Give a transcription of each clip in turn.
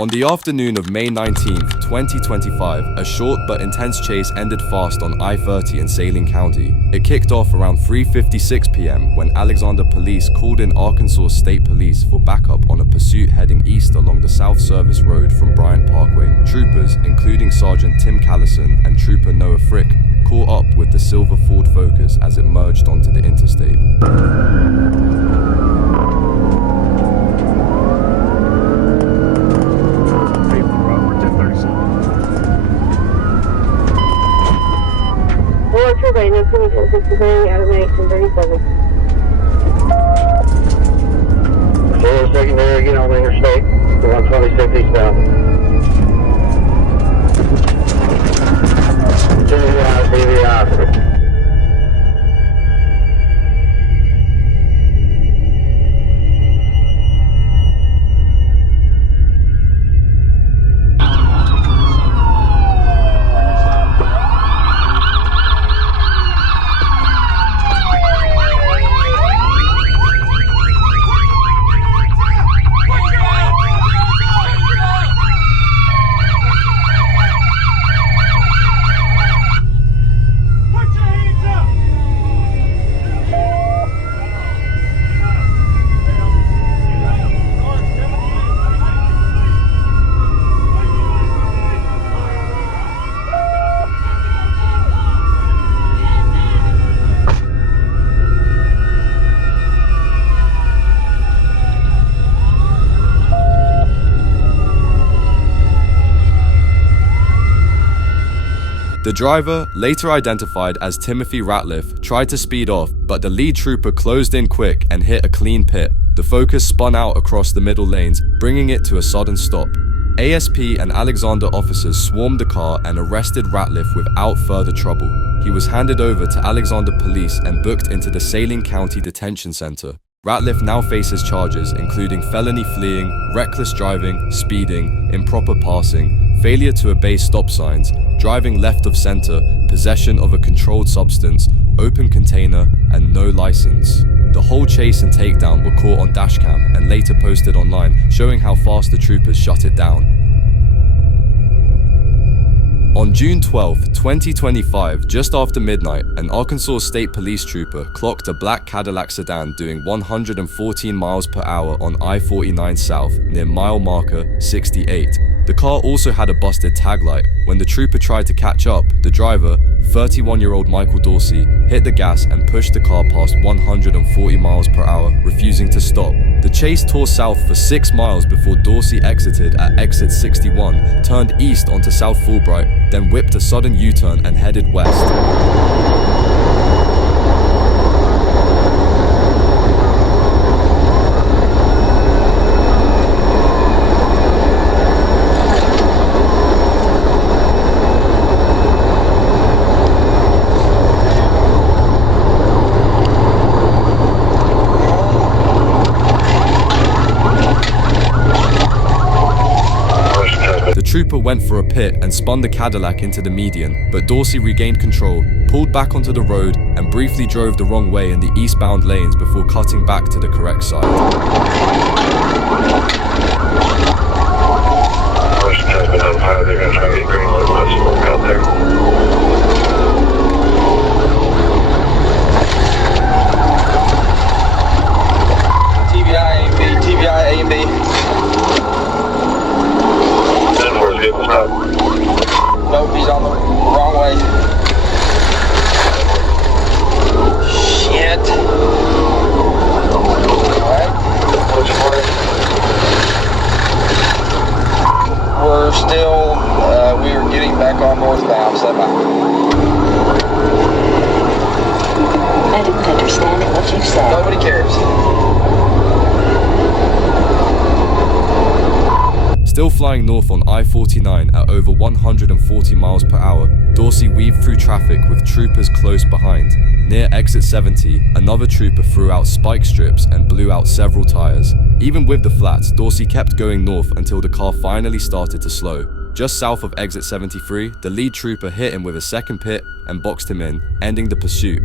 On the afternoon of May 19, 2025, a short but intense chase ended fast on I-30 in Saline County. It kicked off around 3:56 p.m. when Alexander police called in Arkansas State Police for backup on a pursuit heading east along the South Service Road from Bryant Parkway. Troopers, including Sergeant Tim Callison and Trooper Noah Frick, caught up with the silver Ford Focus as it merged onto the interstate. Secondary again on the interstate, 126 eastbound. CVI. The driver, later identified as Timothy Ratliff, tried to speed off, but the lead trooper closed in quick and hit a clean pit. The Focus spun out across the middle lanes, bringing it to a sudden stop. ASP and Alexander officers swarmed the car and arrested Ratliff without further trouble. He was handed over to Alexander police and booked into the Saline County Detention Center. Ratliff now faces charges including felony fleeing, reckless driving, speeding, improper passing, failure to obey stop signs, driving left of center, possession of a controlled substance, open container, and no license. The whole chase and takedown were caught on dashcam and later posted online, showing how fast the troopers shut it down. On June 12, 2025, just after midnight, an Arkansas State Police trooper clocked a black Cadillac sedan doing 114 miles per hour on I-49 South near mile marker 68. The car also had a busted tag light. When the trooper tried to catch up, the driver, 31-year-old Michael Dorsey, hit the gas and pushed the car past 140 miles per hour, refusing to stop. The chase tore south for 6 miles before Dorsey exited at exit 61, turned east onto South Fulbright, then whipped a sudden U-turn and headed west. The trooper went for a pit and spun the Cadillac into the median, but Dorsey regained control, pulled back onto the road, and briefly drove the wrong way in the eastbound lanes before cutting back to the correct side. TBI A and B. Nope, he's on the wrong way. Shit. Alright. We're still, we are getting back on northbound, semi. I didn't understand what you said. Nobody cares. Still flying north on I-49 at over 140 miles per hour, Dorsey weaved through traffic with troopers close behind. Near exit 70, another trooper threw out spike strips and blew out several tires. Even with the flats, Dorsey kept going north until the car finally started to slow. Just south of exit 73, the lead trooper hit him with a second pit and boxed him in, ending the pursuit.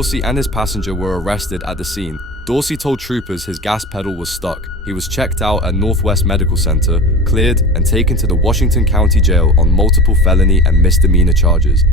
Dorsey and his passenger were arrested at the scene. Dorsey told troopers his gas pedal was stuck. He was checked out at Northwest Medical Center, cleared, and taken to the Washington County Jail on multiple felony and misdemeanor charges.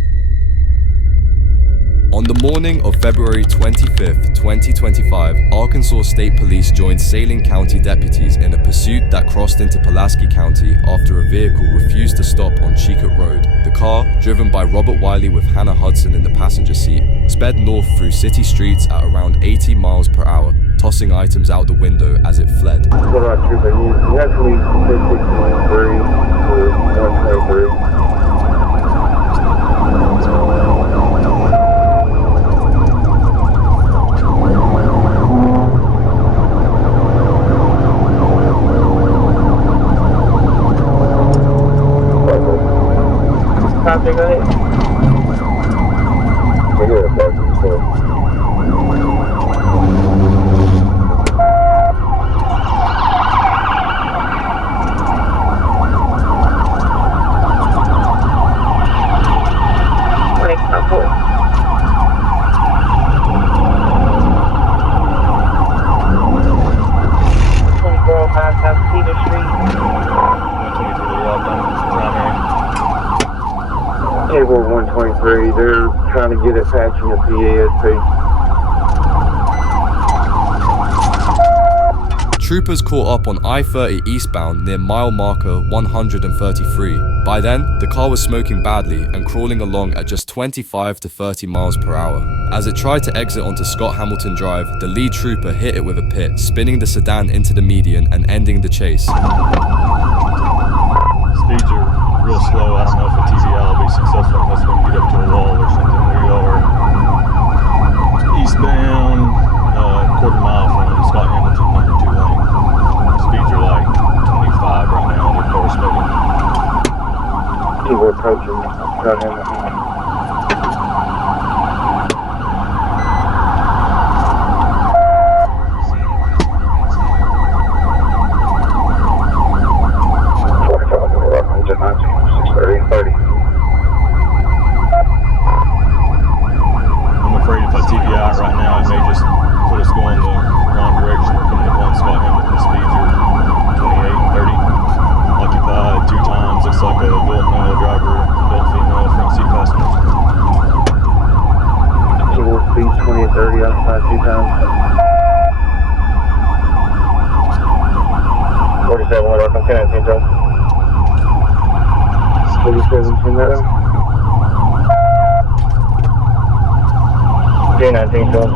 On the morning of February 25, 2025, Arkansas State Police joined Saline County deputies in a pursuit that crossed into Pulaski County after a vehicle refused to stop on Chicot Road. The car, driven by Robert Wiley with Hannah Hudson in the passenger seat, sped north through city streets at around 80 miles per hour, tossing items out the window as it fled. What about Trooper? You actually did 613 to 123. Copy, go ahead. We're here at Barton, so. Table 123, they're trying to get it patching a PASP. Troopers caught up on I-30 eastbound near mile marker 133. By then, the car was smoking badly and crawling along at just 25 to 30 miles per hour. As it tried to exit onto Scott Hamilton Drive, the lead trooper hit it with a pit, spinning the sedan into the median and ending the chase. Speeds are real slow. I don't know if a TZL will be successful unless we can get up to a wall or something. We are eastbound, quarter mile from Scott Hamilton number 2 lane. Speeds are like 25 right now. They're car smoking. We're approaching Scott Hamilton. I'm afraid if I TPI right now, it may just put us going the wrong direction. We're coming up on Scott Hamilton. Speeds are 28 and 30. Occupied 2 times. Looks like a adult male driver, adult female front seat passenger. Speeds 20 and 30 outside 2 times. 47, what up? I'm 10 Joe. 47, that. 19, Joe.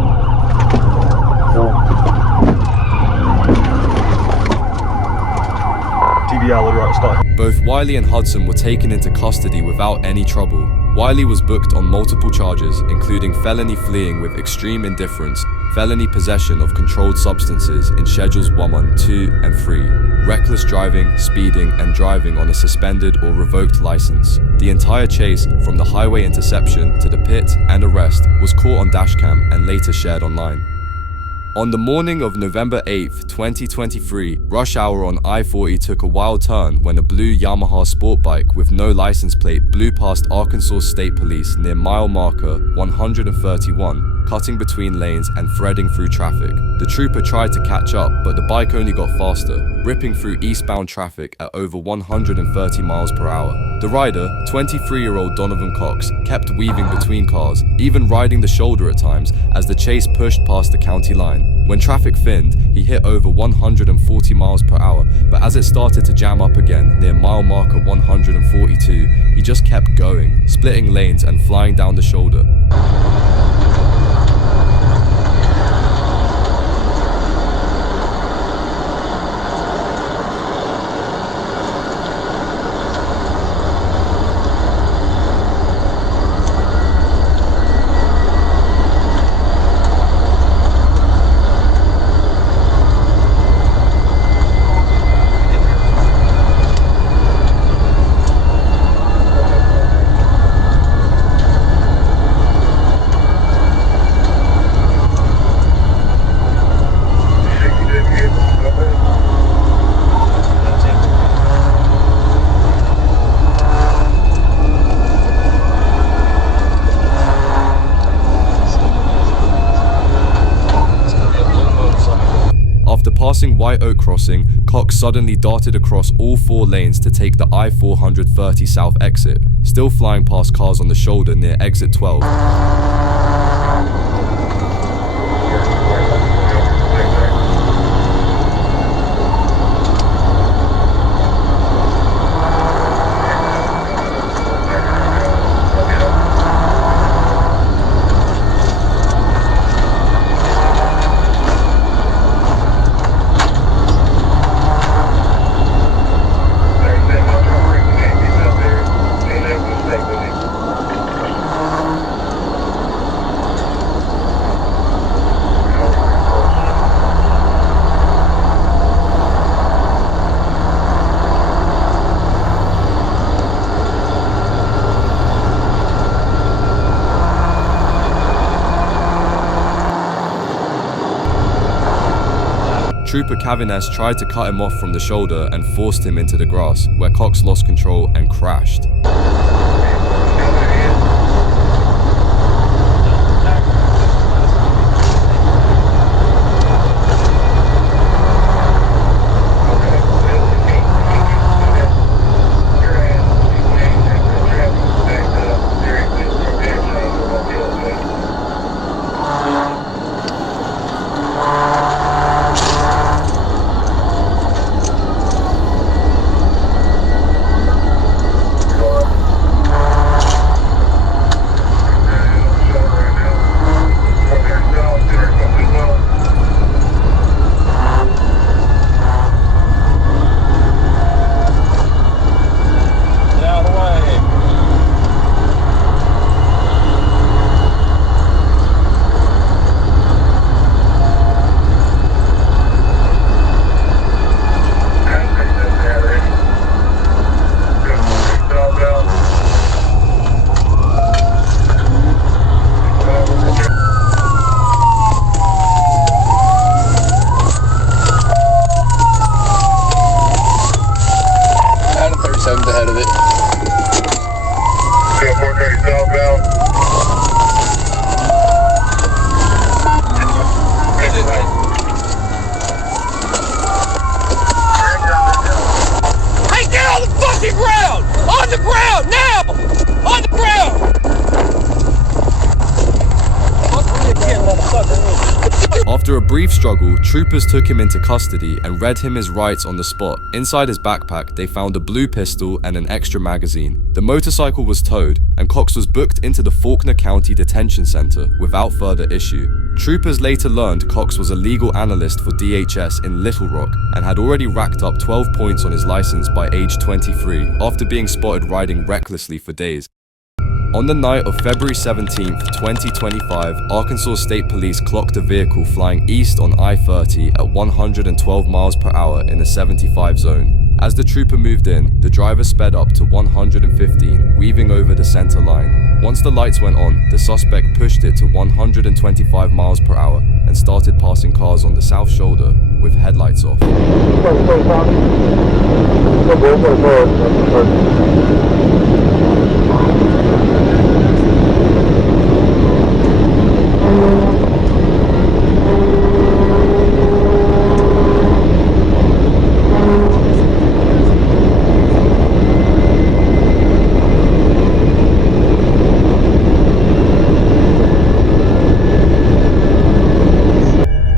TBI, Little Rock, Scott. Both Wiley and Hudson were taken into custody without any trouble. Wiley was booked on multiple charges, including felony fleeing with extreme indifference, felony possession of controlled substances in Schedules 1, 2, and 3, reckless driving, speeding, and driving on a suspended or revoked license. The entire chase, from the highway interception to the pit and arrest, was caught on dashcam and later shared online. On the morning of November 8, 2023, rush hour on I-40 took a wild turn when a blue Yamaha sport bike with no license plate blew past Arkansas State Police near mile marker 131, cutting between lanes and threading through traffic. The trooper tried to catch up, but the bike only got faster, ripping through eastbound traffic at over 130 miles per hour. The rider, 23-year-old Donovan Cox, kept weaving between cars, even riding the shoulder at times as the chase pushed past the county line. When traffic thinned, he hit over 140 miles per hour, but as it started to jam up again near mile marker 142, he just kept going, splitting lanes and flying down the shoulder. Passing White Oak Crossing, Cox suddenly darted across all 4 lanes to take the I-430 South exit, still flying past cars on the shoulder near exit 12. Trooper Cavines tried to cut him off from the shoulder and forced him into the grass, where Cox lost control and crashed. Ahead of it. Yeah, 430 southbound. Hey, get on the fucking ground! On the ground, now! On the ground! After a brief struggle, troopers took him into custody and read him his rights on the spot. Inside his backpack, they found a blue pistol and an extra magazine. The motorcycle was towed, and Cox was booked into the Faulkner County Detention Center without further issue. Troopers later learned Cox was a legal analyst for DHS in Little Rock and had already racked up 12 points on his license by age 23 after being spotted riding recklessly for days. On the night of February 17, 2025, Arkansas State Police clocked a vehicle flying east on I-30 at 112 miles per hour in a 75 zone. As the trooper moved in, the driver sped up to 115, weaving over the center line. Once the lights went on, the suspect pushed it to 125 miles per hour and started passing cars on the south shoulder with headlights off.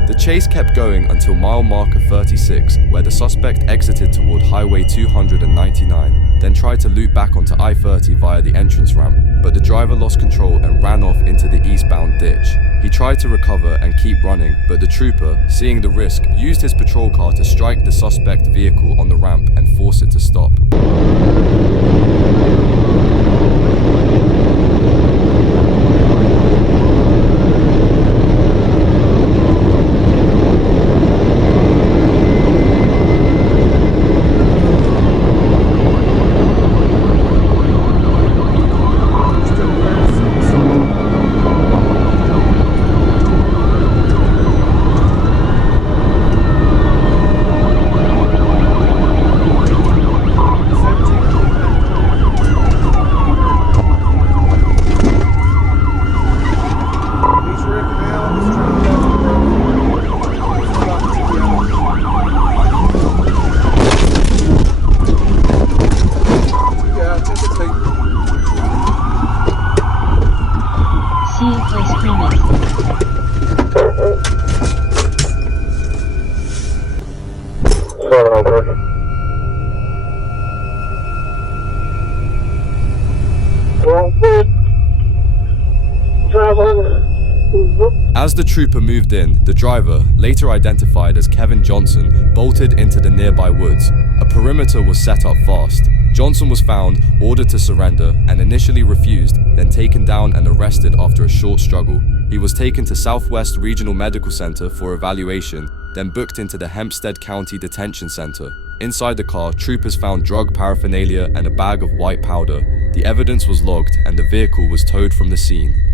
The chase kept going until mile marker 36, where the suspect exited toward Highway 299, then tried to loop back onto I-30 via the entrance ramp, but the driver lost control and ran off into the eastbound ditch. He tried to recover and keep running, but the trooper, seeing the risk, used his patrol car to strike the suspect vehicle on the ramp and force it to stop. going on, bro? As the trooper moved in, the driver, later identified as Kevin Johnson, bolted into the nearby woods. A perimeter was set up fast. Johnson was found, ordered to surrender, and initially refused, then taken down and arrested after a short struggle. He was taken to Southwest Regional Medical Center for evaluation, then booked into the Hempstead County Detention Center. Inside the car, troopers found drug paraphernalia and a bag of white powder. The evidence was logged and the vehicle was towed from the scene.